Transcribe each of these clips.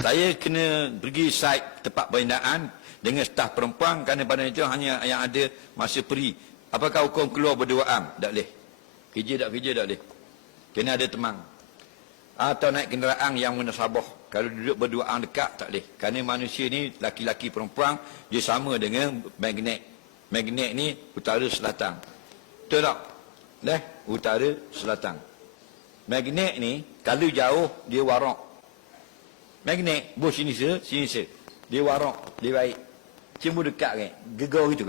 Saya kena pergi site tempat pembinaan dengan staf perempuan kerana pada itu hanya yang ada masa free. Apakah hukum keluar berduaan? Tak boleh. Kerja tak boleh. Kena ada teman. Atau naik kenderaan yang munasabah. Kalau duduk berduaan dekat tak boleh. Kerana manusia ni laki-laki perempuan dia sama dengan magnet. Magnet ni utara selatan. Betul tak? Utara selatan. Magnet ni kalau jauh dia warak. Magnet bos sini se. Dia warak, dia baik. Cuma dekat kan. Gegar gitu.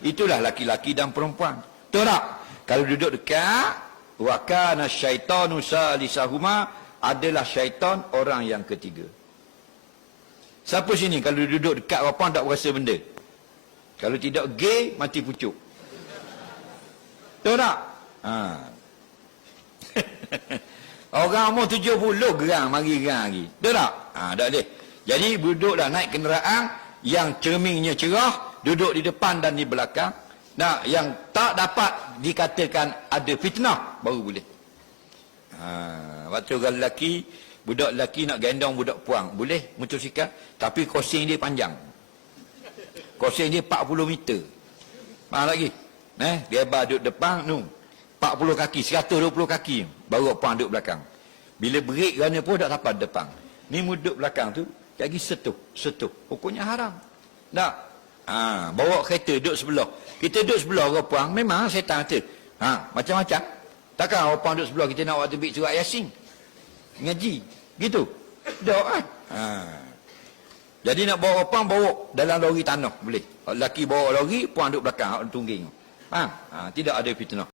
Itulah laki-laki dan perempuan. Betul tak? Kalau duduk dekat, wa kana syaitanu salisahuma, adalah syaitan orang yang ketiga. Siapa sini kalau duduk dekat apa tak berasa benda? Kalau tidak gay, mati pucuk. Betul tak? Orang umur 70 gerang mari lagi. Betul tak? Tak boleh. Jadi duduklah naik kenderaan yang cerminnya cerah, duduk di depan dan di belakang. Nah, yang tak dapat dikatakan ada fitnah baru boleh. Waktu orang lelaki, budak lelaki nak gendong budak puang, boleh motosikal, tapi crossing dia panjang. Crossing dia 40 meter. Faham lagi? Lebar duduk depan tu 40 kaki, 120 kaki, baru puang duduk belakang. Bila break kerana pun tak dapat depan. Ni duduk belakang tu, lagi setuh. Hukumnya haram. Tak? Bawa kereta duduk sebelah. Kita duduk sebelah orang puang, memang setan kata. Macam-macam. Takkan orang puang duduk sebelah, kita nak waktu bik surat Yasin. Ngaji. Gitu. Tak kan? Jadi nak bawa orang puang, bawa dalam lori tanah. Boleh. Lelaki bawa lori, puang duduk belakang, tungging. Tidak ada fitnah.